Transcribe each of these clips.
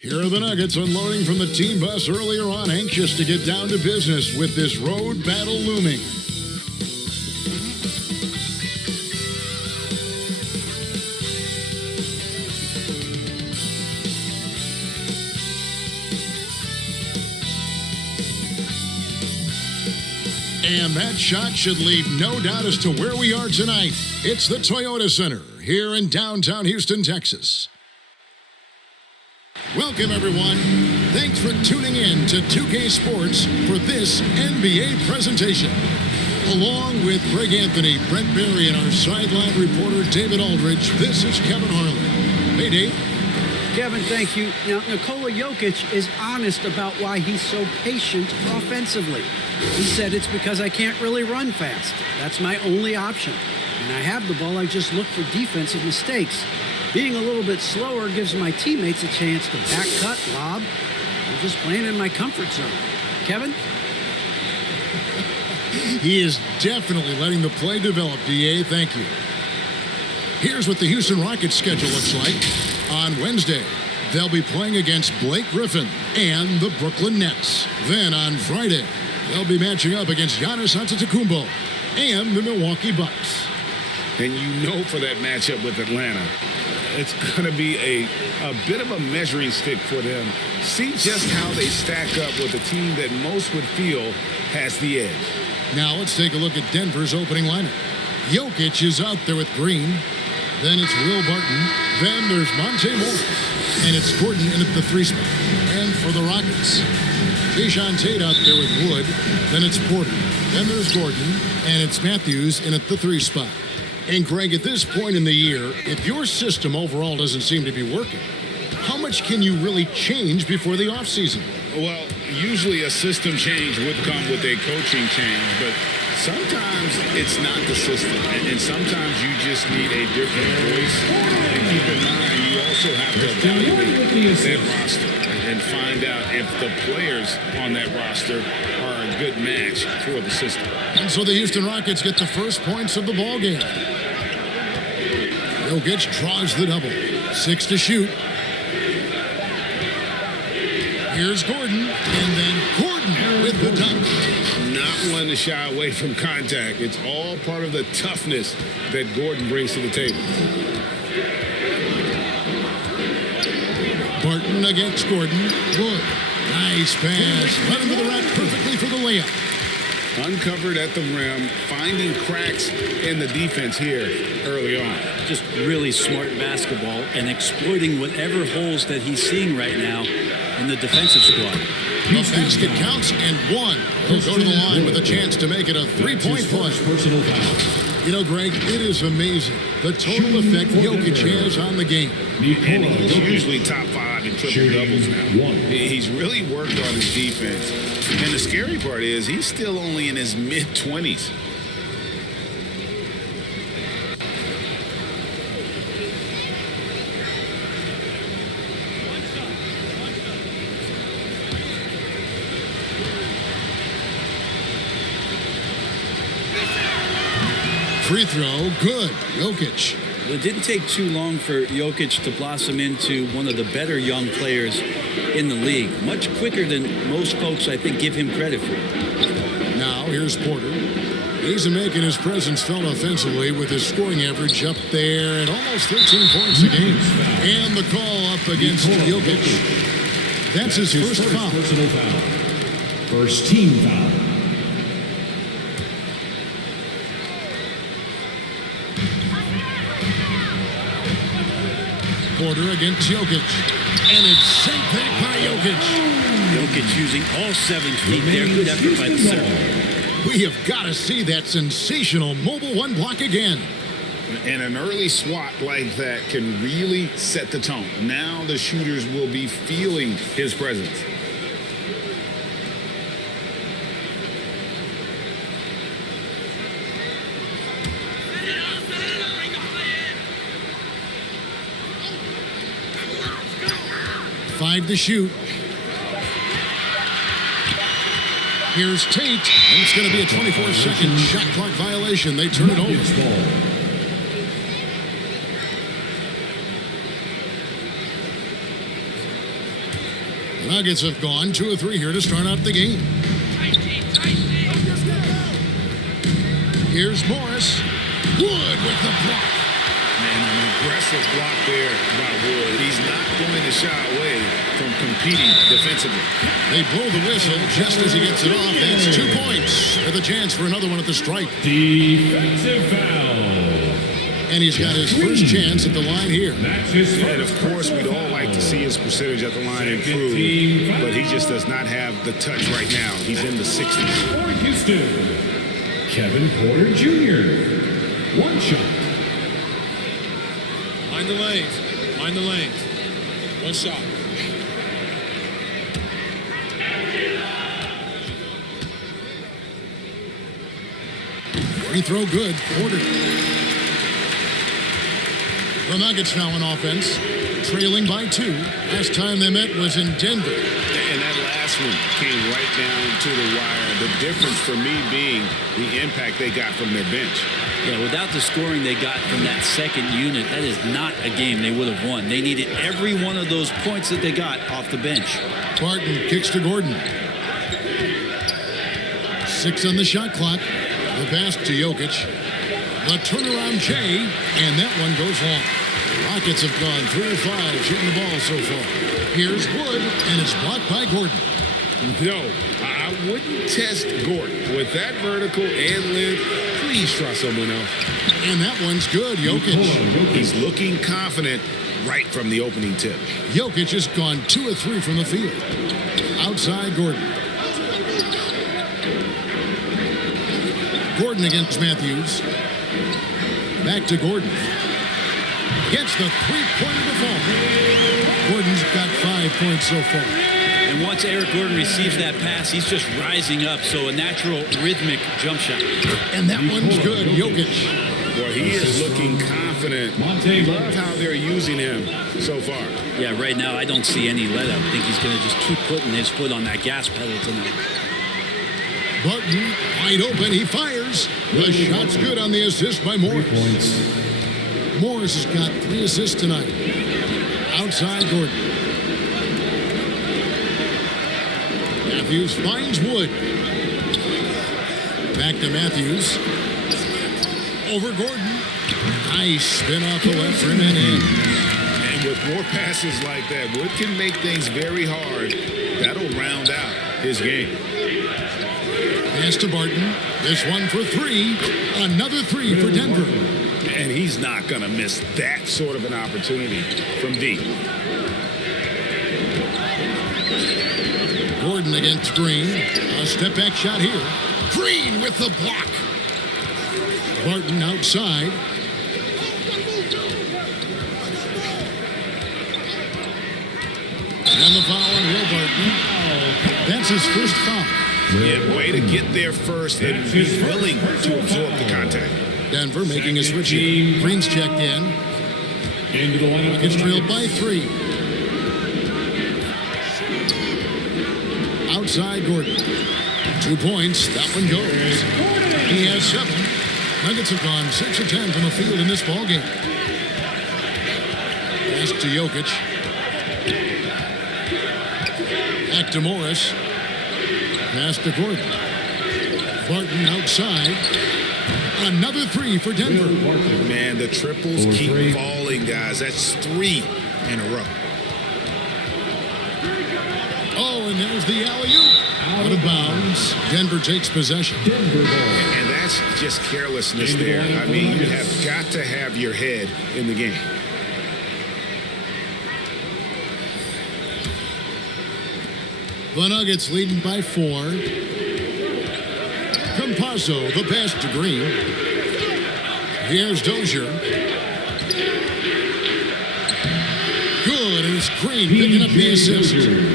Here are the Nuggets unloading from the team bus earlier on, anxious to get down to business with this road battle looming. And that shot should leave no doubt as to where we are tonight. It's the Toyota Center here in downtown Houston, Texas. Welcome, everyone. Thanks for tuning in to 2K Sports for this NBA presentation. Along with Greg Anthony, Brent Berry, and our sideline reporter, David Aldridge, this is Kevin Harlan. Hey, Dave. Kevin, thank you. Now, Nikola Jokic is honest about why he's so patient offensively. He said it's because I can't really run fast. That's my only option. When I have the ball, I just look for defensive mistakes. Being a little bit slower gives my teammates a chance to back cut, lob. I'm just playing in my comfort zone. Kevin? He is definitely letting the play develop, DA. Thank you. Here's what the Houston Rockets schedule looks like. On Wednesday, they'll be playing against Blake Griffin and the Brooklyn Nets. Then on Friday, they'll be matching up against Giannis Antetokounmpo and the Milwaukee Bucks. And you know, for that matchup with Atlanta, it's going to be a bit of a measuring stick for them. See just how they stack up with a team that most would feel has the edge. Now let's take a look at Denver's opening lineup. Jokic is out there with Green. Then it's Will Barton. Then there's Monte Morris. And it's Gordon in at the 3 spot. And for the Rockets, Jae'Sean Tate out there with Wood. Then it's Porter. Then there's Gordon. And it's Matthews in at the 3 spot. And Greg, at this point in the year, if your system overall doesn't seem to be working, how much can you really change before the offseason? Well, usually a system change would come with a coaching change, but sometimes it's not the system, and sometimes you just need a different voice. And keep in mind, you also have to evaluate that roster and find out if the players on that roster are a good match for the system. And so the Houston Rockets get the first points of the ball game. Jokic draws the double. 6 to shoot. Here's Gordon, and then Gordon with the dunk. Not one to shy away from contact. It's all part of the toughness that Gordon brings to the table. Barton against Gordon. Wood. Nice pass. Run into the rack perfectly for the layup. Uncovered at the rim, finding cracks in the defense here early on. Just really smart basketball and exploiting whatever holes that he's seeing right now in the defensive squad. The basket counts and one. He'll go to the line with a chance to make it a 3-point play. Personal foul. You know, Greg, it is amazing the total effect Jokic has on the game. And he's usually top 5 in triple-doubles now. He's really worked on his defense. And the scary part is he's still only in his mid-20s. Free throw, good. Jokic. It didn't take too long for Jokic to blossom into one of the better young players in the league. Much quicker than most folks, I think, give him credit for. Now, here's Porter. He's making his presence felt offensively with his scoring average up there at almost 13 points a game. And the call up against Jokic. That's his first foul. Personal foul. First team foul. Porter against Jokic. And it's sent back by Jokic. Jokic using all 7 feet there. Good effort by the center. We have got to see that sensational mobile one block again. And an early swat like that can really set the tone. Now the shooters will be feeling his presence. Five to shoot. Here's Tate, and it's going to be a 24-second shot clock violation. They turn it over. The Nuggets have gone 2 of 3 here to start out the game. Here's Morris. Wood with the block. Man, an aggressive block there by Wood. He's not going to shy away from competing defensively. They blow the whistle just as he gets it off. That's 2 points with a chance for another one at the stripe. Defensive foul. And he's got his first chance at the line here. That's his first. And of course, we'd all like to see his percentage at the line improve, but he just does not have the touch right now. He's in the 60s. For Houston, Kevin Porter Jr. One shot. Mind the lanes. Mind the lanes. One shot. Free throw good. Porter. The Nuggets now in offense, trailing by 2. Last time they met was in Denver. And that last one came right down to the wire. The difference for me being the impact they got from their bench. Yeah, without the scoring they got from that second unit, that is not a game they would have won. They needed every one of those points that they got off the bench. Barton kicks to Gordon. 6 on the shot clock. The pass to Jokic. The turnaround Jay, and that one goes long. Rockets have gone 3 of 5 shooting the ball so far. Here's Wood, and it's blocked by Gordon. No, I wouldn't test Gordon. With that vertical and length, please try someone else. And that one's good. Jokic. He's looking confident right from the opening tip. Jokic has gone 2 of 3 from the field. Outside Gordon. Gordon against Matthews. Back to Gordon. Gets the three-pointer to fall. Gordon's got 5 points so far. And once Eric Gordon receives that pass, he's just rising up, so a natural rhythmic jump shot. And that one's good. Jokic. Well, he is looking confident. Love how they're using him so far. Yeah, right now I don't see any let up. I think he's going to just keep putting his foot on that gas pedal tonight. Barton, wide open, he fires. The shot's good on the assist by Morris. Morris has got 3 assists tonight. Outside Gordon. Matthews finds Wood. Back to Matthews. Over Gordon. Nice spin off the left rim and in. And with more passes like that, Wood can make things very hard. That'll round out his game. Pass to Barton. This one for 3. Another 3 for Denver. And he's not going to miss that sort of an opportunity from deep. Gordon against Green. A step back shot here. Green with the block. Barton outside. And the foul on Will Barton. That's his first foul. Yeah, way to get there first and be willing to absorb the contact. Denver making a switch here. Green's checked in. Into the lineup. Nuggets trailed by 3. Outside Gordon. 2 points. That one goes. He has 7. Nuggets have gone 6 of 10 from the field in this ballgame. Pass to Jokic. Back to Morris. Pass to Gordon. Barton outside. Another 3 for Denver. Man, the triples keep falling, guys. That's 3 in a row. Oh, and there's the alley-oop. Out of bounds. Denver takes possession. And that's just carelessness there. I mean, you have got to have your head in the game. The Nuggets leading by 4. Campazzo, the pass to Green. Here's Dozier. Good, and it's Green picking up the assist.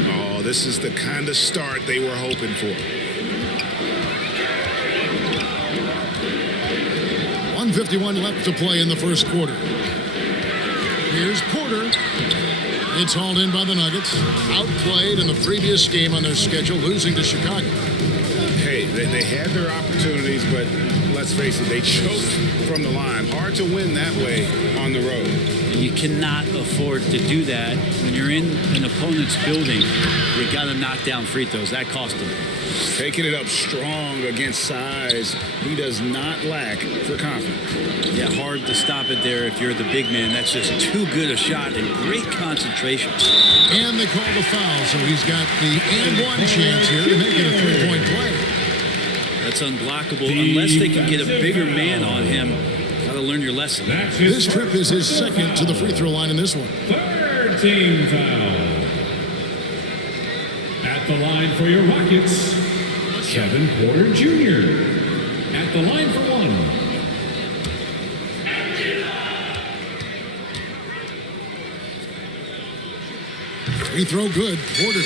Oh, this is the kind of start they were hoping for. 1:51 left to play in the first quarter. Here's Porter. It's hauled in by the Nuggets. Outplayed in the previous game on their schedule, losing to Chicago. Hey, they had their opportunities, but let's face it, they choked from the line. Hard to win that way on the road. You cannot afford to do that when you're in an opponent's building. You got to knock down free throws. That cost him. Taking it up strong against size. He does not lack for confidence. Yeah, hard to stop it there if you're the big man. That's just too good a shot and great concentration. And they call the foul, so he's got the and one chance here to make it a three-point play. That's unblockable unless they can get a bigger man on him. Got to learn your lesson. This trip is his second to the free throw line in this one. Third team foul. At the line for your Rockets, Kevin Porter Jr. At the line for one. Free throw good. Porter.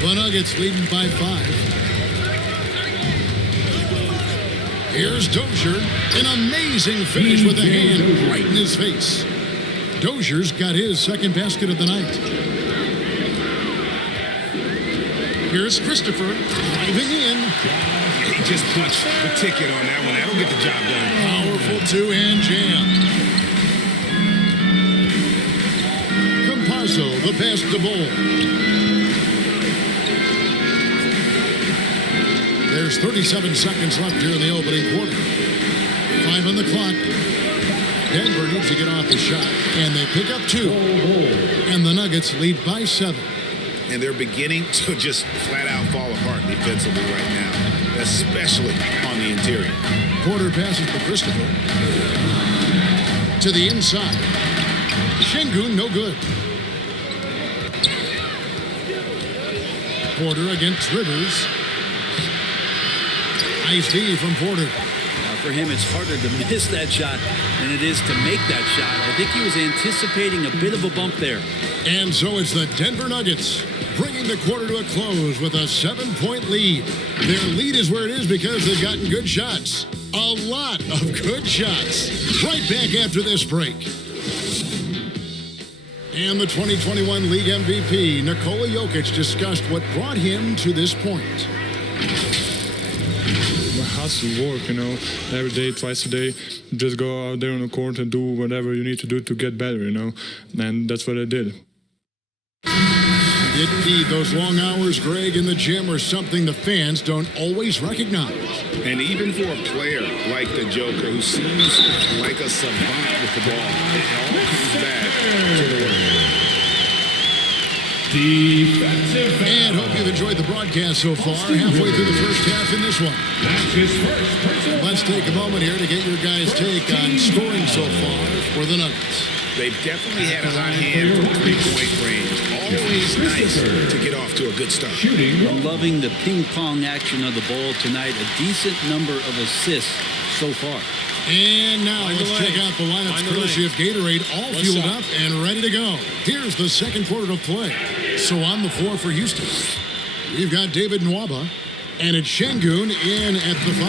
The Nuggets leading by 5. Here's Dozier. An amazing finish with a hand right in his face. Dozier's got his second basket of the night. Here's Christopher driving in. He just punched the ticket on that one. That'll get the job done. Powerful two-hand jam. Campazzo, the pass to Bull. There's 37 seconds left here in the opening quarter. 5 on the clock. Denver needs to get off the shot, and they pick up 2. And the Nuggets lead by 7. And they're beginning to just flat out fall apart defensively right now, especially on the interior. Porter passes to Christopher. To the inside. Şengün, no good. Porter against Rivers. Nice D from Porter. For him, it's harder to miss that shot than it is to make that shot. I think he was anticipating a bit of a bump there. And so it's the Denver Nuggets bringing the quarter to a close with a 7-point lead. Their lead is where it is because they've gotten good shots. A lot of good shots. Right back after this break. And the 2021 League MVP, Nikola Jokic, discussed what brought him to this point. Hustle, work, every day, twice a day. Just go out there on the court and do whatever you need to do to get better, and that's what I did. Indeed, those long hours, Greg, in the gym are something the fans don't always recognize. And even for a player like the Joker, who seems like a savant with the ball, it all comes back to the work. Defensive foul. And hope you've enjoyed the broadcast so far. Halfway through the first half in this one. That's his first personal. Let's take a moment here to get your guys' take on scoring so far for the Nuggets. They've definitely had a hot hand from three-point range. Always nice to get off to a good start. I'm loving the ping-pong action of the ball tonight. A decent number of assists so far. And now let's check out the lineups courtesy of Gatorade, all fueled up and ready to go. Here's the second quarter of play. So on the floor for Houston, we've got David Nwaba, and it's Şengün in at the 5.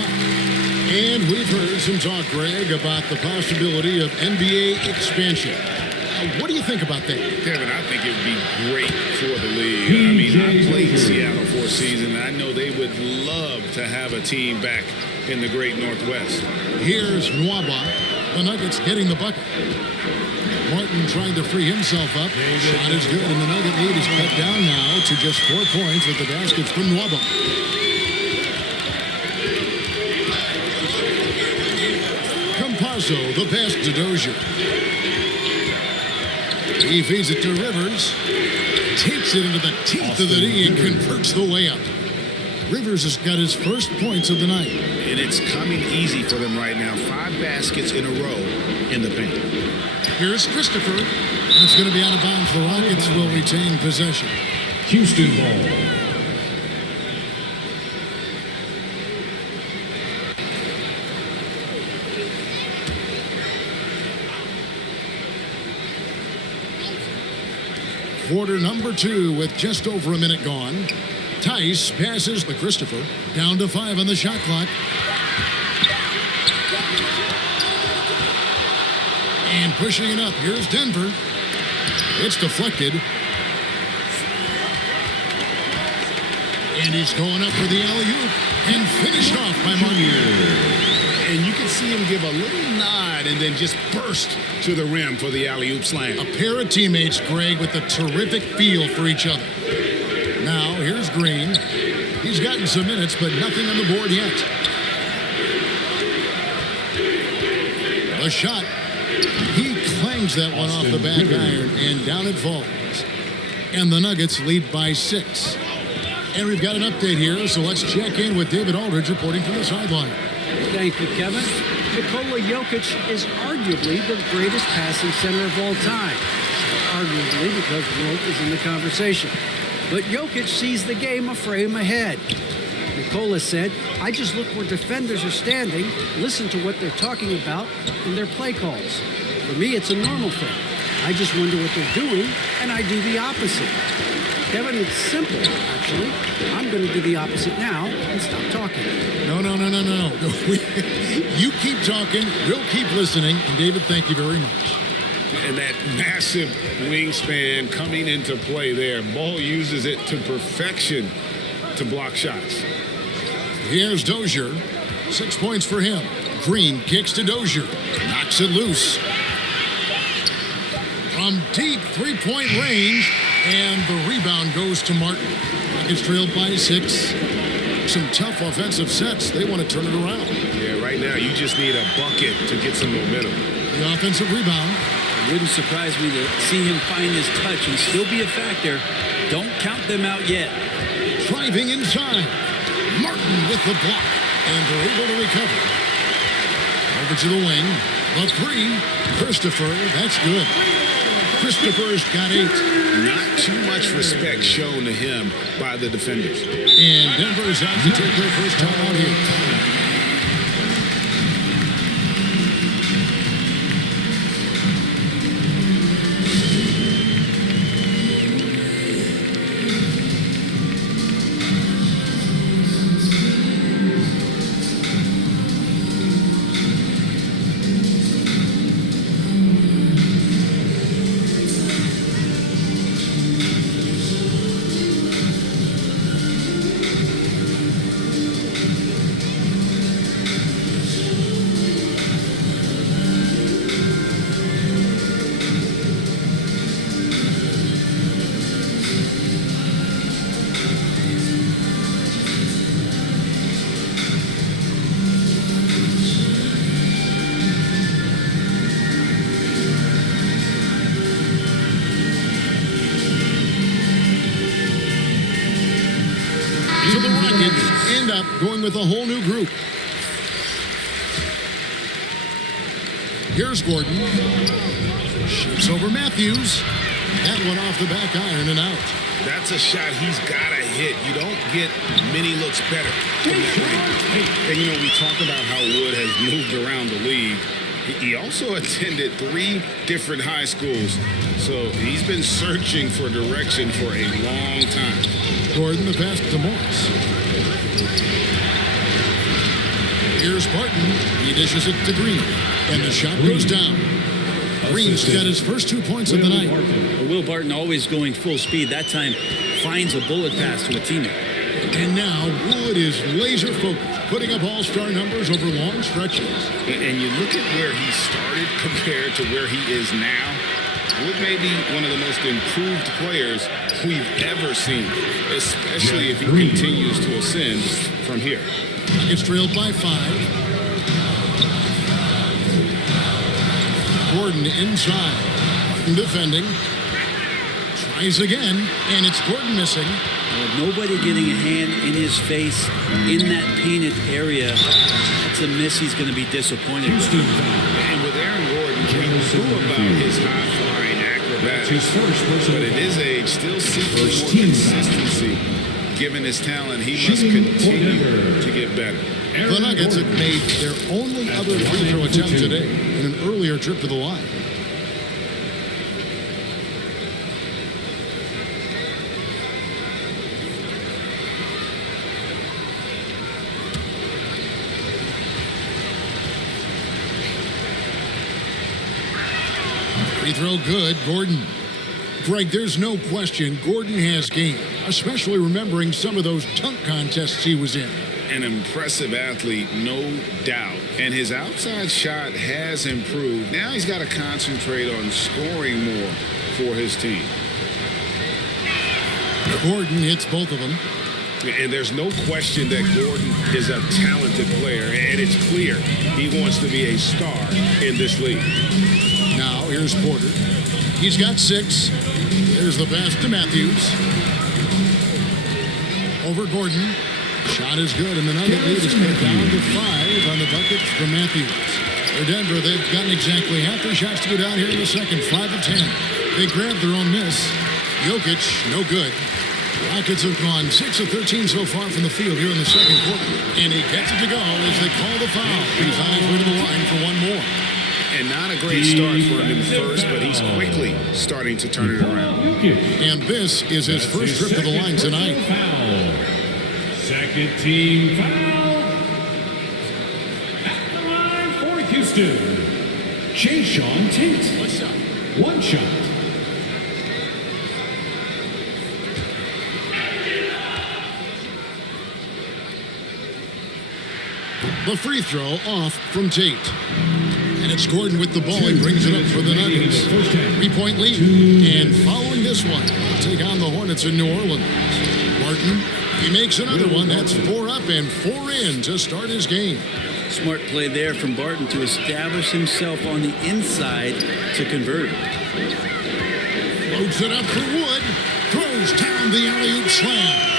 And we've heard some talk, Greg, about the possibility of NBA expansion. What do you think about that? Kevin, I think it would be great for the league. I mean, I played Seattle for a season, and I know they would love to have a team back in the great Northwest. Here's Nwaba, the Nuggets getting the bucket. Martin trying to free himself up. Shot is good, and the Nugget lead is cut down now to just 4 points with the baskets from Nwaba. Campazzo, the pass to Dozier. He feeds it to Rivers. Takes it into the teeth of the D and converts the layup. Rivers has got his first points of the night. And it's coming easy for them right now. 5 baskets in a row in the paint. Here's Christopher. It's going to be out of bounds. The Rockets will retain possession. Houston ball. Quarter number 2 with just over a minute gone. Tice passes to Christopher. Down to 5 on the shot clock. And pushing it up. Here's Denver. It's deflected. And he's going up for the alley-oop and finished off by Martin. And you can see him give a little nod and then just burst to the rim for the alley-oop slam. A pair of teammates, Greg, with a terrific feel for each other. Now, here's Green. He's gotten some minutes, but nothing on the board yet. A shot. He clangs that one off the back iron, and down it falls. And the Nuggets lead by 6. And we've got an update here, so let's check in with David Aldridge reporting from the sideline. Thank you, Kevin. Nikola Jokic is arguably the greatest passing center of all time. Arguably, because Wilt is in the conversation. But Jokic sees the game a frame ahead. Nikola said, I just look where defenders are standing, listen to what they're talking about, and their play calls. For me, it's a normal thing. I just wonder what they're doing, and I do the opposite. Kevin, it's simple, actually. I'm going to do the opposite now and stop talking. No. You keep talking, we'll keep listening. And David, thank you very much. And that massive wingspan coming into play there. Ball uses it to perfection to block shots. Here's Dozier. 6 points for him. Green kicks to Dozier. Knocks it loose. From deep three-point range. And the rebound goes to Martin. Nuggets trailed by 6. Some tough offensive sets. They want to turn it around. Yeah, right now you just need a bucket to get some momentum. The offensive rebound. It wouldn't surprise me to see him find his touch and still be a factor. Don't count them out yet. Driving inside. Martin with the block. And they're able to recover. Over to the wing. A 3. Christopher. That's good. Christopher's got 8. Not too much respect shown to him by the defenders. And Denver's out to take their first time out here. So the Rockets end up going with a whole new group. Here's Gordon. Shoots over Matthews. That one off the back iron and out. That's a shot he's got to hit. You don't get many looks better. And, you know, we talk about how Wood has moved around the league. He also attended 3 different high schools. So he's been searching for direction for a long time. Gordon, the pass to Morris. Here's Barton. He dishes it to Green. And the shot goes down. Green's got his first 2 points of the night. Will Barton always going full speed. That time finds a bullet pass to a teammate. And now Wood is laser focused, putting up all-star numbers over long stretches. And you look at where he started compared to where he is now. Wood may be one of the most improved players we've ever seen, especially if he continues to ascend from here. Nuggets trailed by 5. Gordon inside. Martin defending. Tries again, and it's Gordon missing. Nobody getting a hand in his face in that painted area. That's a miss he's going to be disappointed with. And with Aaron Gordon, we know about his high-flying acrobatics, but at his age, still seeking more consistency. Given his talent, he must continue to get better. The Nuggets have made their only other free throw attempt today in an earlier trip to the line. Free throw good. Gordon. Greg, there's no question Gordon has game, especially remembering some of those dunk contests he was in. An impressive athlete, no doubt. And his outside shot has improved. Now he's got to concentrate on scoring more for his team. Gordon hits both of them. And there's no question that Gordon is a talented player, and it's clear he wants to be a star in this league. Now here's Porter. He's got 6. There's the pass to Matthews. Over Gordon. Shot is good, and the Nugget lead is cut down to 5 on the bucket from Matthews. For Denver, they've gotten exactly half their shots to go down here in the second, 5 of 10. They grabbed their own miss. Jokic, no good. Rockets have gone 6 of 13 so far from the field here in the second quarter. And he gets it to go as they call the foul. He's on his way to the line for one more. And not a great start for him in the first, but he's quickly starting to turn it around. And this is his first trip to the line tonight. Second team foul. At the line for Houston, Jayshawn Tate. One shot. The free throw off from Tate. And it's Gordon with the ball. He brings it up for the Nuggets. 3-point lead. And following this one, they'll take on the Hornets in New Orleans. Martin, he makes another one. That's 4 up and 4 in to start his game. Smart play there from Barton to establish himself on the inside to convert. Floats it up for Wood. Throws down the alley-oop slam.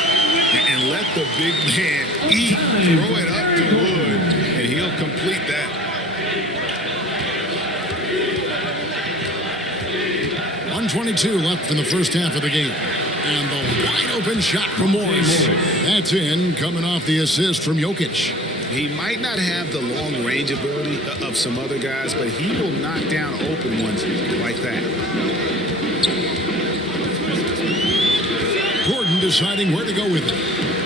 And let the big man eat. Throw it up to Wood, and he'll complete that. .122 left in the first half of the game. And the wide-open shot from Morris. That's in, coming off the assist from Jokic. He might not have the long-range ability of some other guys, but he will knock down open ones like that. Gordon deciding where to go with it.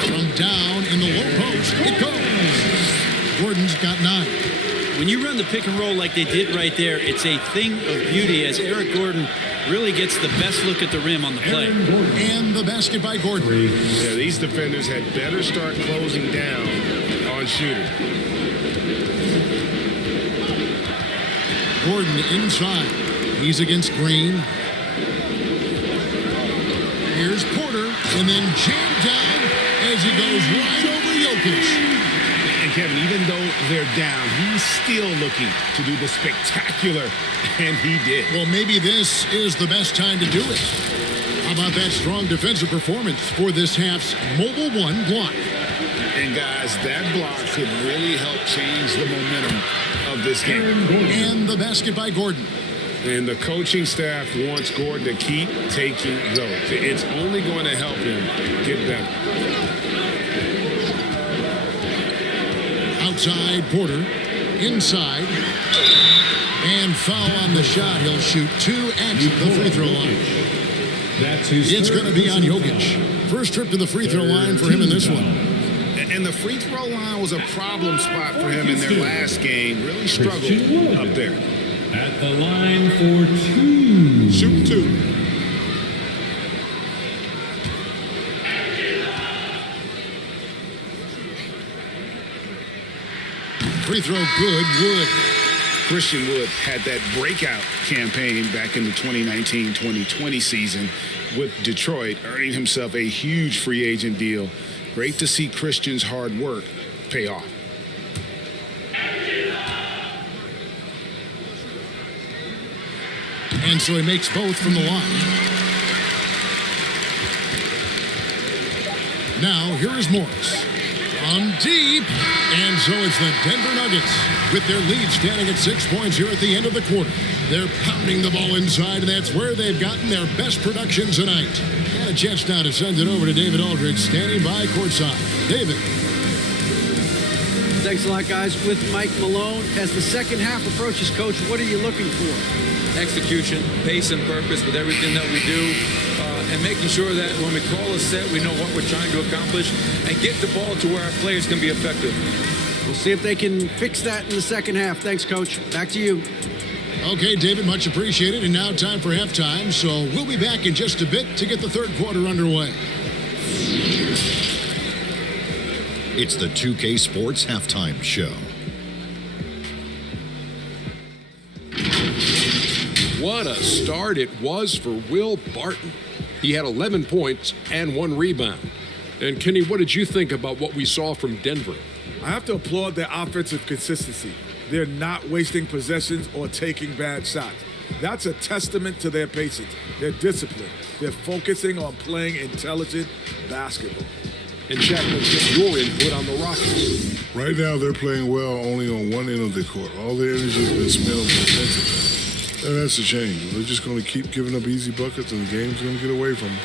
From down in the low post, it goes. Gordon's got 9. When you run the pick and roll like they did right there, it's a thing of beauty as Eric Gordon really gets the best look at the rim on the play. And the basket by Gordon. Yeah, these defenders had better start closing down on shooter. Gordon inside. He's against Green. Here's Porter, and then jammed down as he goes right over Jokic. And Kevin, even though they're down, he's still looking to do the spectacular, and he did. Well, maybe this is the best time to do it. How about that strong defensive performance for this half's Mobile One block? And guys, that block could really help change the momentum of this game. And the basket by Gordon. And the coaching staff wants Gordon to keep taking those. It's only going to help him get better. Outside, Porter. Inside. And foul on the shot. He'll shoot 2 at the free throw line. It's going to be on Jokic. First trip to the free throw line for him in this one. And the free throw line was a problem spot for him in their last game. Really struggled up there. At the line for 2. Shoot 2. Free throw good, Wood. Christian Wood had that breakout campaign back in the 2019-2020 season with Detroit, earning himself a huge free agent deal. Great to see Christian's hard work pay off. And so he makes both from the line. Now, here is Morris. From deep. And so it's the Denver Nuggets with their lead standing at 6 points here at the end of the quarter. They're pounding the ball inside, and that's where they've gotten their best production tonight. And a chance now to send it over to David Aldridge, standing by courtside. David. Thanks a lot, guys. With Mike Malone, as the second half approaches, Coach, what are you looking for? Execution, pace, and purpose with everything that we do, and making sure that when we call a set, we know what we're trying to accomplish and get the ball to where our players can be effective. We'll see if they can fix that in the second half. Thanks, Coach. Back to you. Okay, David, much appreciated. And now time for halftime. So we'll be back in just a bit to get the third quarter underway. It's the 2K Sports Halftime Show. What a start it was for Will Barton. He had 11 points and 1 rebound. And Kenny, what did you think about what we saw from Denver? I have to applaud their offensive consistency. They're not wasting possessions or taking bad shots. That's a testament to their patience, their discipline. They're focusing on playing intelligent basketball. And Shaq, let's get your input on the Rockets. Right now, they're playing well only on one end of the court. All their energy has been spent on defensive. And that's a change. They're just going to keep giving up easy buckets, and the game's going to get away from them.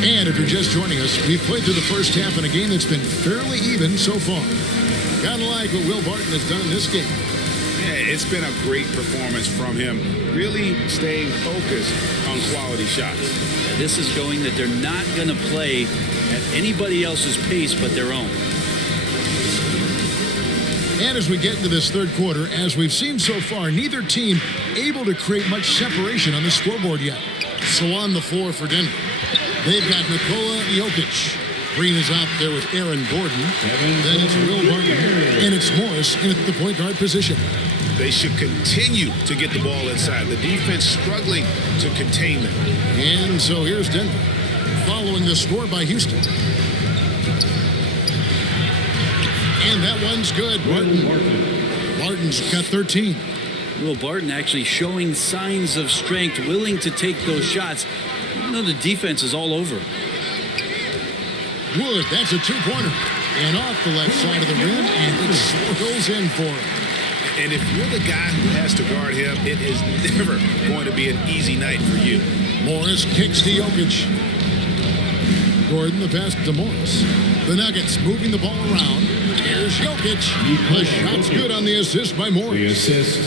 And if you're just joining us, we've played through the first half in a game that's been fairly even so far. Gotta like what Will Barton has done in this game. Yeah, it's been a great performance from him, really staying focused on quality shots. This is showing that they're not going to play at anybody else's pace but their own. And as we get into this third quarter, as we've seen so far, neither team able to create much separation on the scoreboard yet. So on the floor for Denver, they've got Nikola Jokic. Green is out there with Aaron Gordon. Then it's Will Barton. And it's Morris in at the point guard position. They should continue to get the ball inside. The defense struggling to contain them. And so here's Denver, following the score by Houston. And that one's good. Barton's got 13. Will Barton actually showing signs of strength, willing to take those shots. You know, the defense is all over. Wood, that's a two-pointer. And off the left side of the rim, and it swirls in for him. And if you're the guy who has to guard him, it is never going to be an easy night for you. Morris kicks to Jokic. Gordon, the pass to Morris. The Nuggets moving the ball around. Here's Jokic. The shot's good on the assist by Morris. The assist.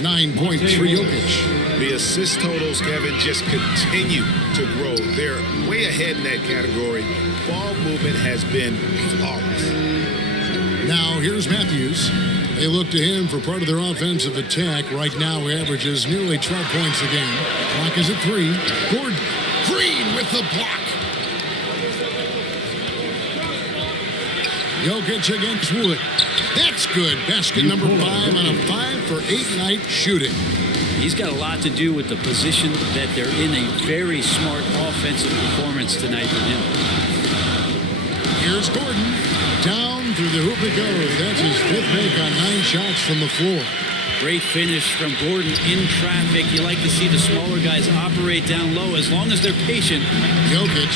9 points for Jokic. The assist totals, Kevin, just continue to grow. They're way ahead in that category. Ball movement has been flawless. Now here's Matthews. They look to him for part of their offensive attack. Right now he averages nearly 12 points a game. Clock is at 3. Gordon. Green with the block. Jokic against Wood. That's good. Basket number 5 on a 5-for-8 night shooting. He's got a lot to do with the position that they're in. A very smart offensive performance tonight from him. Here's Gordon. Down through the hoop it goes. That's his 5th make on 9 shots from the floor. Great finish from Gordon in traffic. You like to see the smaller guys operate down low as long as they're patient. Jokic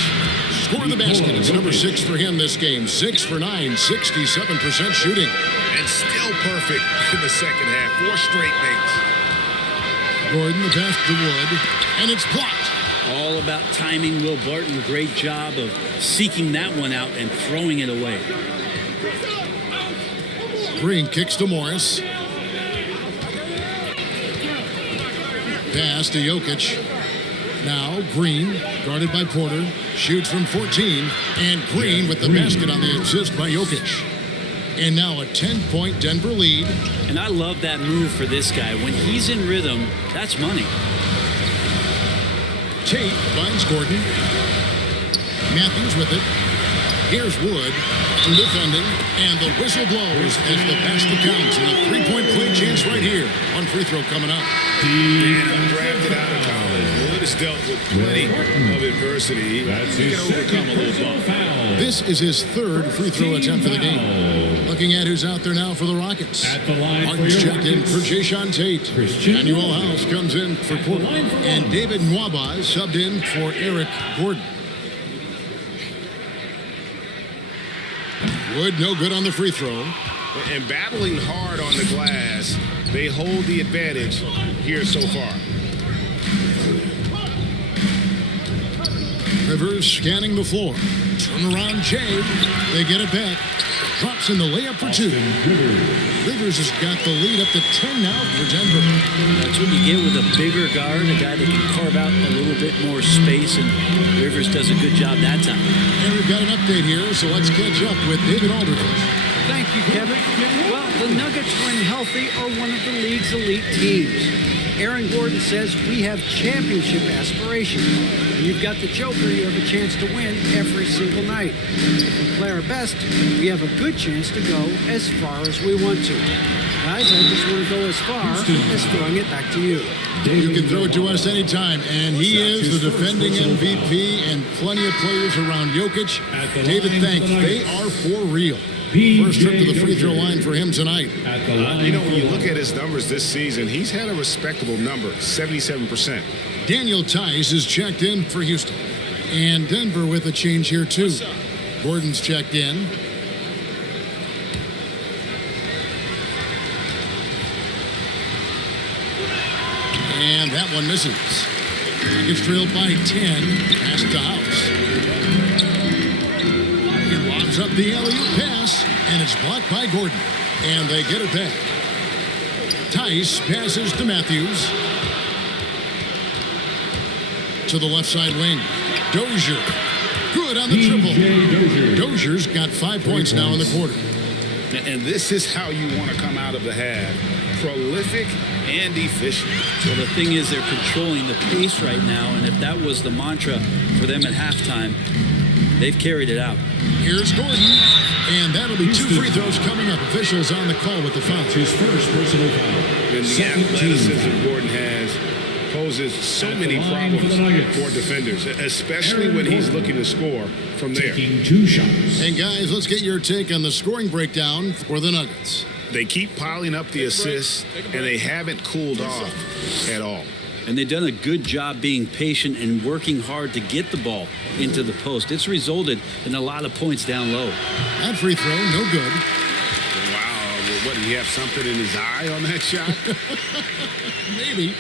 scored the basket. It's number 6 for him this game. 6 for 9, 67% shooting. And still perfect in the second half. 4 straight makes. Gordon, the pass to Wood, and it's blocked. All about timing. Will Barton, great job of seeking that one out and throwing it away. Green kicks to Morris. Pass to Jokic. Now Green, guarded by Porter, shoots from 14, and Green with the basket on the assist by Jokic. And now a 10-point Denver lead. And I love that move for this guy. When he's in rhythm, that's money. Tate finds Gordon. Matthews with it. Here's Wood defending, and the whistle blows as the basket counts. And a 3-point play chance right here. One free throw coming up. And undrafted out of college. Wood has dealt with plenty of adversity. He can overcome a little bump. This is his 3rd free throw attempt of the game. Looking at who's out there now for the Rockets. Martin's checked in for Jayshawn Tate. Manuel House comes in for Porter. And David Nwaba subbed in for Eric Gordon. Wood no good on the free throw. And battling hard on the glass, they hold the advantage here so far. Rivers scanning the floor. Turnaround Jay. They get it back. Drops in the layup for two. Rivers has got the lead up to 10 now for Denver. That's what you get with a bigger guard, a guy that can carve out a little bit more space, and Rivers does a good job that time. And we've got an update here, so let's catch up with David Aldridge. Thank you, Kevin. Well, the Nuggets, when healthy, are one of the league's elite teams. Aaron Gordon says we have championship aspirations. When you've got the Joker, you have a chance to win every single night. If we play our best, we have a good chance to go as far as we want to. Guys, I just want to go as far as throwing it back to you. You can throw it to us anytime, and he is the defending MVP and plenty of players around Jokic. David, thanks. They are for real. First trip to the free throw line for him tonight. You know, when you look at his numbers this season, he's had a respectable number, 77%. Daniel Tice is checked in for Houston. And Denver with a change here, too. Gordon's checked in. And that one misses. Gets trailed by 10. Pass to House. He lobs up the alley-oop pass, and it's blocked by Gordon. And they get it back. Tice passes to Matthews. To the left side wing. Dozier. Good on the triple. Dozier's got 5 points now in the quarter. And this is how you want to come out of the half. Prolific and efficient. Well, the thing is, they're controlling the pace right now, and if that was the mantra for them at halftime, they've carried it out. Here's Gordon, and that'll be 2 free throws coming up. Officials on the call with the foul. His first personal foul. And the athleticism Gordon has poses so many problems for defenders, especially when he's looking to score from there. Taking 2 shots. And guys, let's get your take on the scoring breakdown for the Nuggets. They keep piling up the assists, and they haven't cooled off at all. And they've done a good job being patient and working hard to get the ball into the post. It's resulted in a lot of points down low. That free throw, no good. Wow, what, did he have something in his eye on that shot? Maybe.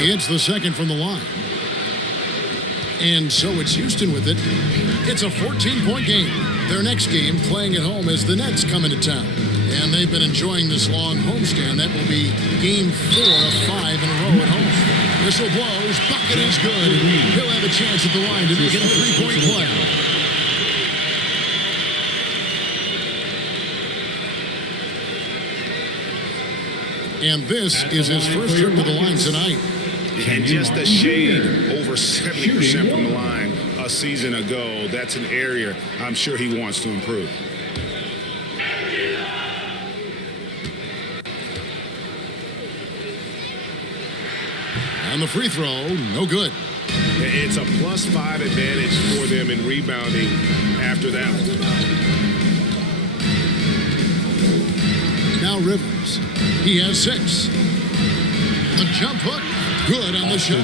He hits the second from the line. And so it's Houston with it. It's a 14-point game. Their next game, playing at home, as the Nets come into town. And they've been enjoying this long homestand. That will be game 4 of 5 in a row at home. Whistle blows. Bucket is good. He'll have a chance at the line to make it a 3-point play. And this is his first trip to the line tonight. And just a shade over 70% from the line a season ago. That's an area I'm sure he wants to improve. And the free throw, no good. It's a +5 advantage for them in rebounding after that one. Now Rivers. He has 6. The jump hook. Good on the shot.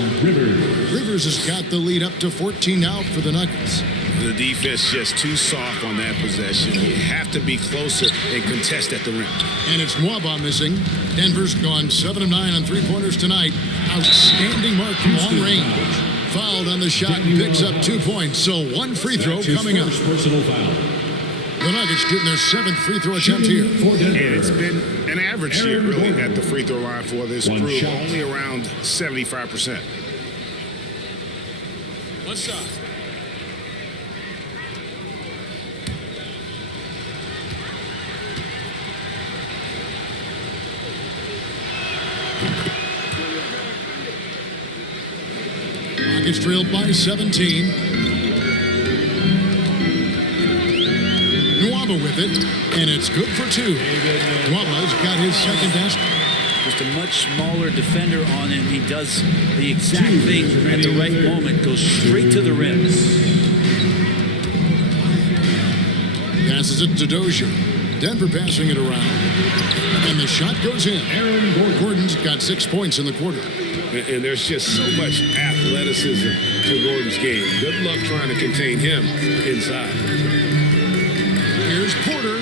Rivers has got the lead up to 14 now for the Nuggets. The defense just too soft on that possession. You have to be closer and contest at the rim. And it's Nwaba missing. Denver's gone 7 of 9 on 3-pointers tonight. Outstanding mark from long range. Fouled on the shot and picks up 2 points. So 1 free throw coming up. Personal foul. The Nuggets getting their 7th free throw attempt here. And it's been an average year, really, at the free throw line for this group. Only around 75%. One shot. Nuggets trailed by 17. Nwaba with it, and it's good for 2. Nwaba's got his second basket. Just a much smaller defender on him. He does the exact thing at the right moment. Goes straight to the rim. Passes it to Dozier. Denver passing it around. And the shot goes in. Gordon's got 6 points in the quarter. And there's just so much athleticism to Gordon's game. Good luck trying to contain him inside. Here's Porter.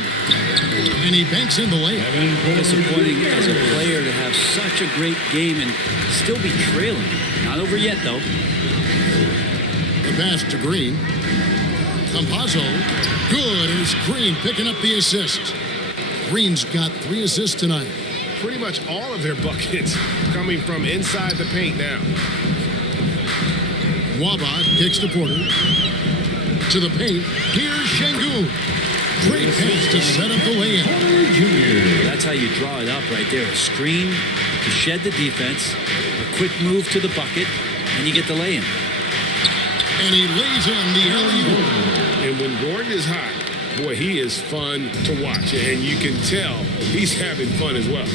And he banks in the layup. Disappointing as a player to have such a great game and still be trailing. Not over yet, though. The pass to Green. Campazzo. Good. And it's Green picking up the assist. Green's got 3 assists tonight. Pretty much all of their buckets coming from inside the paint now. Wabach kicks to Porter. To the paint. Here's Şengün. Great pass to set up the lay-in. That's how you draw it up right there. A screen to shed the defense, a quick move to the bucket, and you get the lay-in. And he lays in the alley-oop. And when Gordon is hot, boy, he is fun to watch. And you can tell he's having fun as well.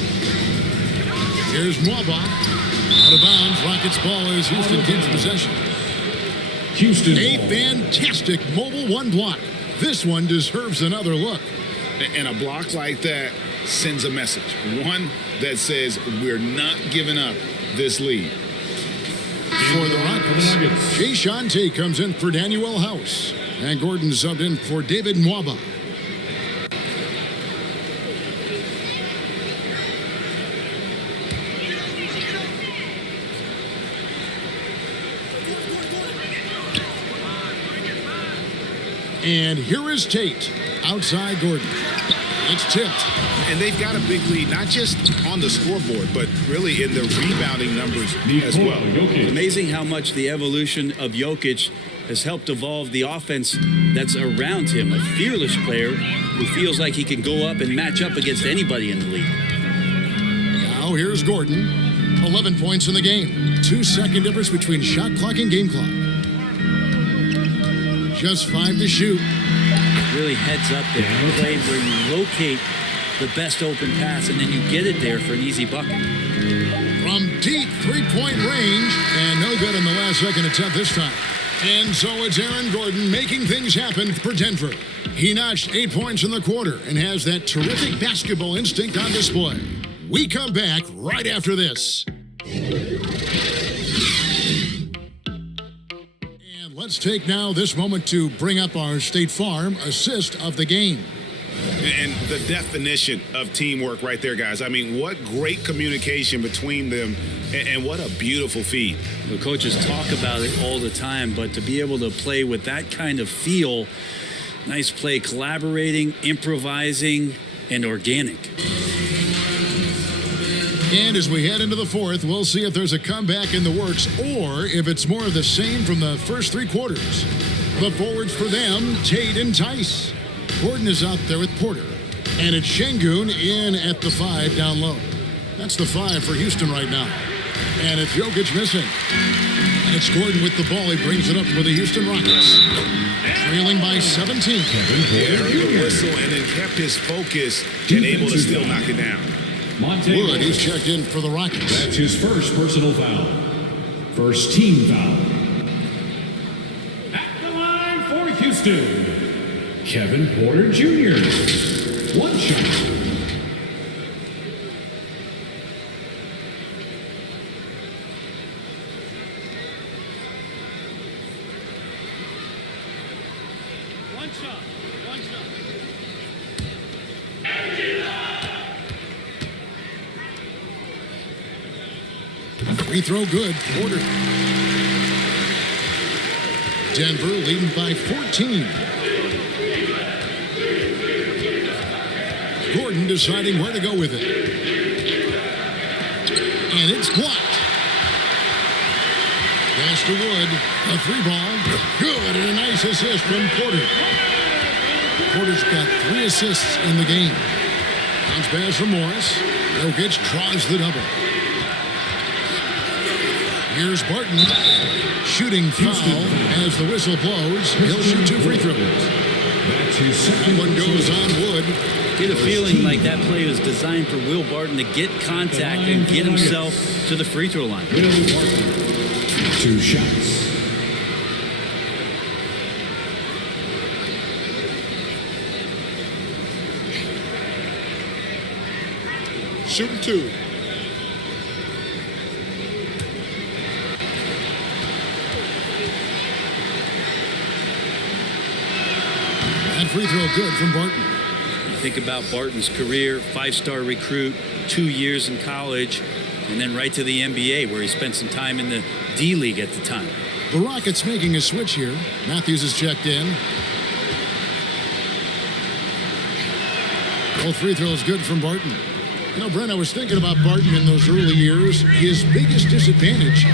Here's Wabach. Out of bounds. Rockets ball as Houston keeps possession. Houston. A fantastic mobile 1 block. This one deserves another look. And a block like that sends a message. One that says we're not giving up this lead. For the Rockets, Jay Shante comes in for Daniel House. And Gordon subbed in for David Nwaba. And here is Tate, outside Gordon. It's tipped. And they've got a big lead, not just on the scoreboard, but really in the rebounding numbers as well. Amazing how much the evolution of Jokic has helped evolve the offense that's around him. A fearless player who feels like he can go up and match up against anybody in the league. Now here's Gordon. 11 points in the game. 2-second difference between shot clock and game clock. Just 5 to shoot. Really heads up there. A play where you locate the best open pass and then you get it there for an easy bucket. From deep 3-point range, and no good in the last second attempt this time. And so it's Aaron Gordon making things happen for Denver. He notched 8 points in the quarter and has that terrific basketball instinct on display. We come back right after this. Let's take now this moment to bring up our State Farm assist of the game. And the definition of teamwork right there, guys. I mean, what great communication between them, and what a beautiful feed. The coaches talk about it all the time, but to be able to play with that kind of feel, nice play, collaborating, improvising, and organic. And as we head into the fourth, we'll see if there's a comeback in the works or if it's more of the same from the first 3 quarters. The forwards for them, Tate and Tice. Gordon is out there with Porter. And it's Şengün in at the 5 down low. That's the 5 for Houston right now. And it's Jokic missing. And it's Gordon with the ball. He brings it up for the Houston Rockets. Trailing by 17. He heard the whistle and then kept his focus and able to still knock it down. Wood, he's checked in for the Rockets. That's his first personal foul. First team foul. At the line for Houston, Kevin Porter Jr. 1 shot. Free throw good. Porter. Denver leading by 14. Gordon deciding where to go with it. And it's blocked. Pass to Wood. A 3-ball. Good. And a nice assist from Porter. Porter's got 3 assists in the game. Bounce pass from Morris. Jokic draws the double. Here's Barton. Shooting foul as the whistle blows. He'll shoot 2 free throws. That one goes on Wood. Get a feeling like that play was designed for Will Barton to get contact and get himself to the free throw line. 2 shots. Shooting 2. And free throw good from Barton. Think about Barton's career, 5-star recruit, 2 years in college, and then right to the NBA, where he spent some time in the D-League at the time. The Rockets making a switch here. Matthews is checked in. All free throws good from Barton. You know, Brent, I was thinking about Barton in those early years. His biggest disadvantage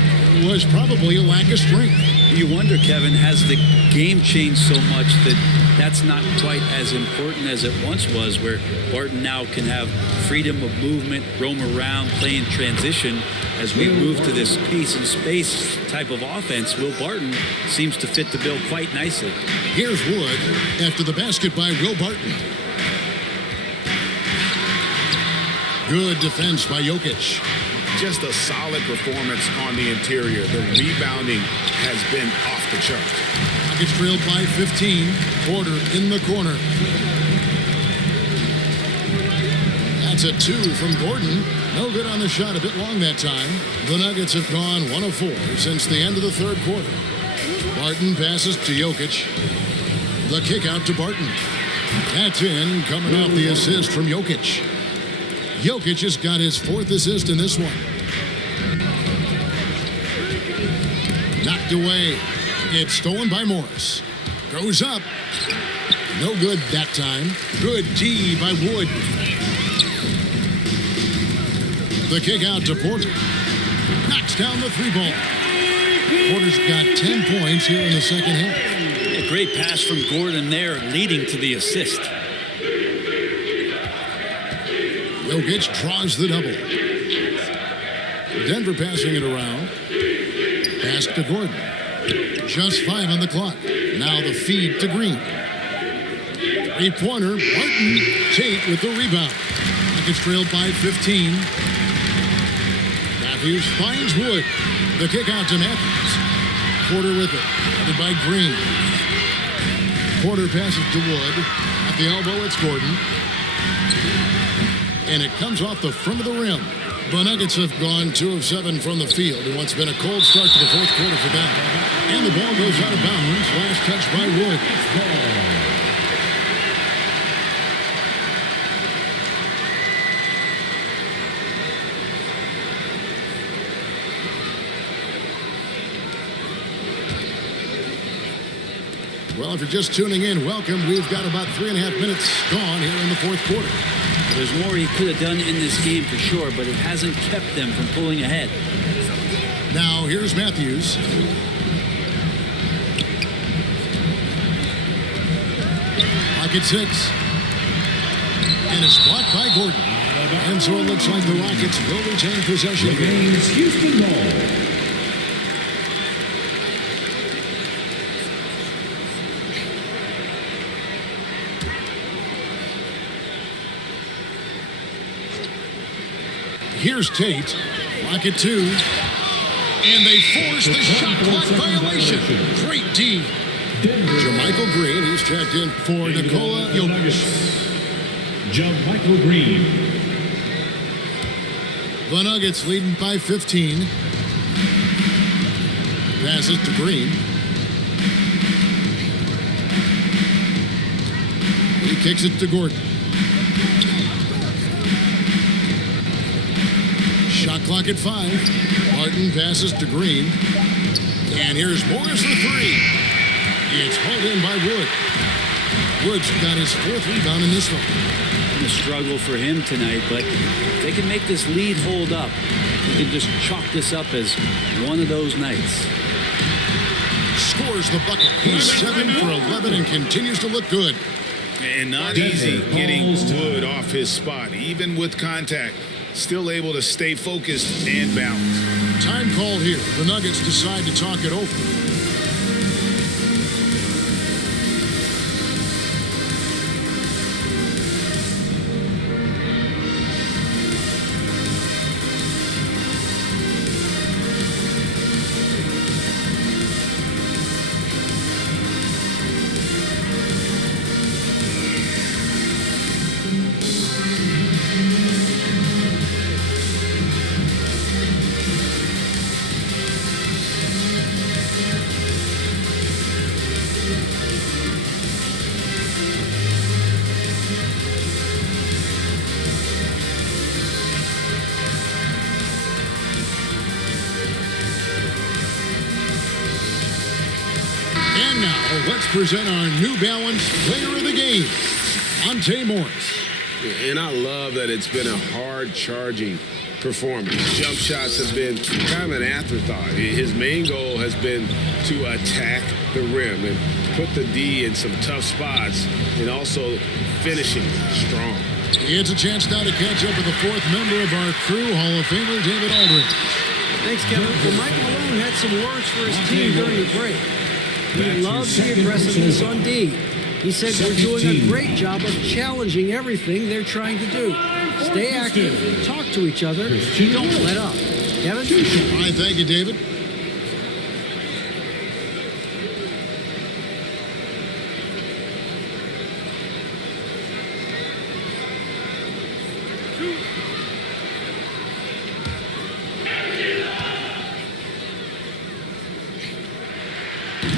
was probably a lack of strength. You wonder, Kevin, has the game changed so much that that's not quite as important as it once was, where Barton now can have freedom of movement, roam around, play in transition. As we move to this pace and space type of offense, Will Barton seems to fit the bill quite nicely. Here's Wood after the basket by Will Barton. Good defense by Jokic. Just a solid performance on the interior. The rebounding has been off the charts. Rockets trailed by 15. Porter in the corner. That's a 2 from Gordon. No good on the shot, a bit long that time. The Nuggets have gone 1 of 4 since the end of the third quarter. Barton passes to Jokic. The kick out to Barton. That's in, coming off the assist from Jokic. Jokic has got his 4th assist in this one. Knocked away. It's stolen by Morris. Goes up. No good that time. Good D by Wood. The kick out to Porter. Knocks down the 3-ball. Porter's got 10 points here in the second half. A great pass from Gordon there, leading to the assist. Jokic draws the double. Denver passing it around. Pass to Gordon. Just 5 on the clock. Now the feed to Green. 3-pointer. Barton. Tate with the rebound. Rockets trailed by 15. Matthews finds Wood. The kick out to Matthews. Porter with it. Headed by Green. Porter passes to Wood. At the elbow, it's Gordon. And it comes off the front of the rim. The Nuggets have gone 2 of 7 from the field in what's been a cold start to the fourth quarter for them. And the ball goes out of bounds. Last touch by Wood. Well, if you're just tuning in, welcome. We've got about 3.5 minutes gone here in the fourth quarter. There's more he could have done in this game for sure, but it hasn't kept them from pulling ahead. Now, here's Matthews. Pocket 6. And it's blocked by Gordon. And so it looks like the Rockets will retain possession. The game's Houston ball. Here's Tate. Rocket 2. And they force the shot clock violation. Great D. JaMychal Green, he's checked in for Nikola Jokic. JaMychal Green. The Nuggets leading by 15. Passes to Green. He kicks it to Gordon. Shot clock at 5. Barton passes to Green. And here's Morris for 3. It's hauled in by Wood. Wood's got his 4th rebound in this one. A struggle for him tonight, but if they can make this lead hold up, you can just chalk this up as one of those nights. Scores the bucket. He's 7 for 11 and continues to look good. And not easy getting Wood off his spot, even with contact. Still able to stay focused and balanced. Time called here. The Nuggets decide to talk it over. now, let's present our New Balance Player of the Game, Monte Morris. And I love that it's been a hard-charging performance. Jump shots have been kind of an afterthought. His main goal has been to attack the rim and put the D in some tough spots and also finishing strong. It's a chance now to catch up with the fourth member of our crew, Hall of Famer David Aldridge. Thanks, Kevin. Well, Mike Malone had some words for his team during the break. He loves the aggressiveness on D. He said we're doing a great job of challenging everything they're trying to do. Stay active, talk to each other, don't let up. Kevin? All right, thank you, David.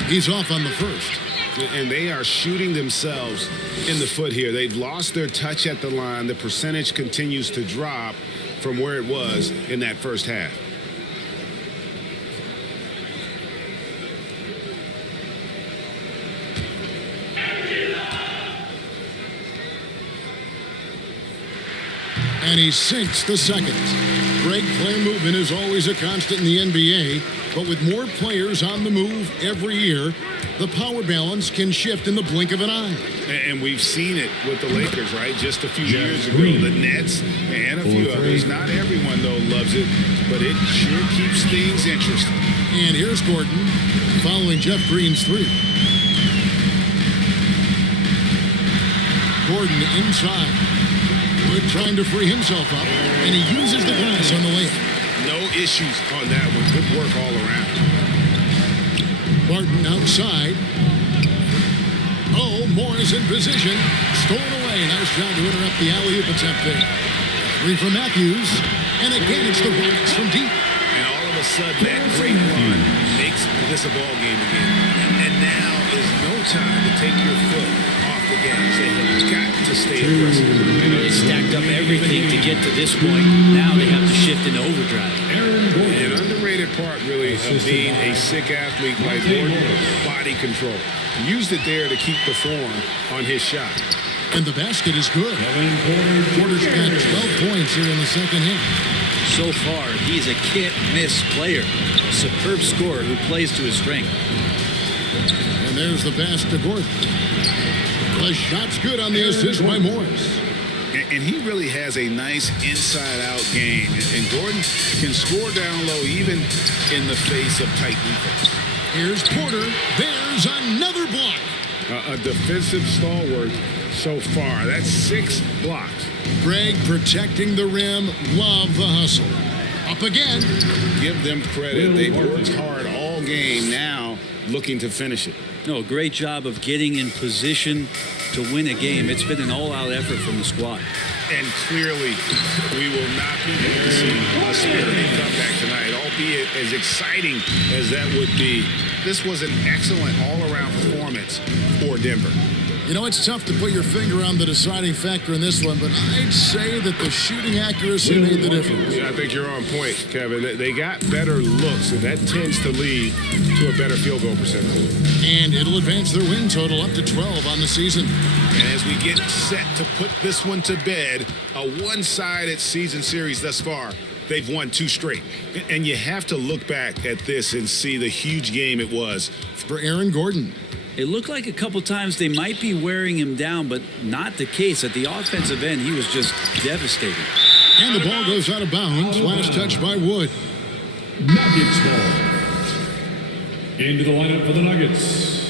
He's off on the first. And they are shooting themselves in the foot here. They've lost their touch at the line. The percentage continues to drop from where it was in that first half. And he sinks the second. Great player movement is always a constant in the NBA, but with more players on the move every year, the power balance can shift in the blink of an eye. And we've seen it with the Lakers, right? Just a few years ago, the Nets and a few others. Not everyone, though, loves it, but it sure keeps things interesting. And here's Gordon following Jeff Green's three. Gordon inside. Wood trying to free himself up, and he uses the glass on the layup. No issues on that one. Good work all around. Barton outside. Oh, Morris in position. Stolen away. Nice job to interrupt the alley-oop attempt there. Three from Matthews. And again, it's the Rockets from deep. And all of a sudden, that great run makes this a ball game again. And now is no time to take your foot off the gas. They have got to stay aggressive. They stacked up everything to get to this point. Now they have to shift into overdrive. An underrated part, really, of being a sick athlete like Gordon, body control. Used it there to keep the form on his shot. And the basket is good. Porter's got 12 points here in the second half. So far, he's a can't-miss player. A superb scorer who plays to his strength. And there's the pass to Gordon. The shot's good on the assist by Morris. And he really has a nice inside-out game. And Gordon can score down low even in the face of tight defense. Here's Porter. There's another block. A defensive stalwart so far. That's 6 blocks. Greg protecting the rim. Love the hustle. Up again. Give them credit. They've worked hard all game, now looking to finish it. No, great job of getting in position to win a game. It's been an all-out effort from the squad. And clearly, we will not be witnessing a spirited comeback tonight, albeit as exciting as that would be. This was an excellent all-around performance for Denver. You know, it's tough to put your finger on the deciding factor in this one, but I'd say that the shooting accuracy made the difference. Yeah, I think you're on point, Kevin. They got better looks, and that tends to lead to a better field goal percentage. And it'll advance their win total up to 12 on the season. And as we get set to put this one to bed, a one-sided season series thus far, they've won 2 straight. And you have to look back at this and see the huge game it was for Aaron Gordon. It looked like a couple times they might be wearing him down, but not the case. At the offensive end, he was just devastating. And the ball goes out of bounds. Last touch by Wood. Nuggets ball. Into the lineup for the Nuggets.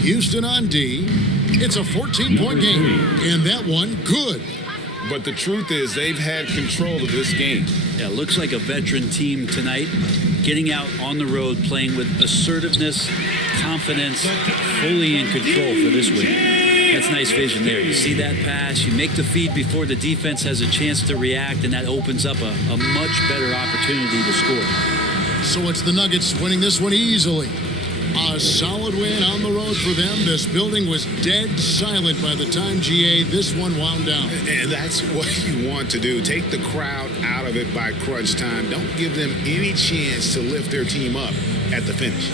Houston on D. It's a 14-point game, and that one good. But the truth is they've had control of this game. Yeah, looks like a veteran team tonight, getting out on the road, playing with assertiveness, confidence, fully in control for this win. That's nice vision there. You see that pass, you make the feed before the defense has a chance to react, and that opens up a much better opportunity to score. So it's the Nuggets winning this one easily. A solid win on the road for them. This building was dead silent by the time, GA, this one wound down. And that's what you want to do. Take the crowd out of it by crunch time. Don't give them any chance to lift their team up at the finish.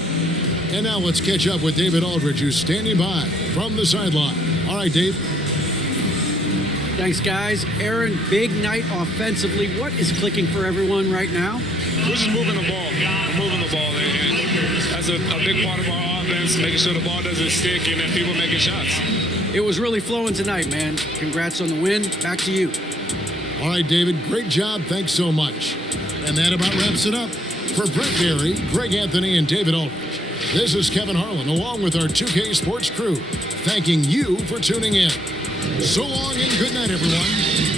And now let's catch up with David Aldridge, who's standing by from the sideline. All right, Dave. Thanks, guys. Aaron, big night offensively. What is clicking for everyone right now? We're just moving the ball. We're moving the ball, and that's a big part of our offense, making sure the ball doesn't stick and then people making shots. It was really flowing tonight, man. Congrats on the win. Back to you. All right, David, great job. Thanks so much. And that about wraps it up. For Brett Berry, Greg Anthony, and David Aldridge, this is Kevin Harlan, along with our 2K Sports crew, thanking you for tuning in. So long and good night, everyone.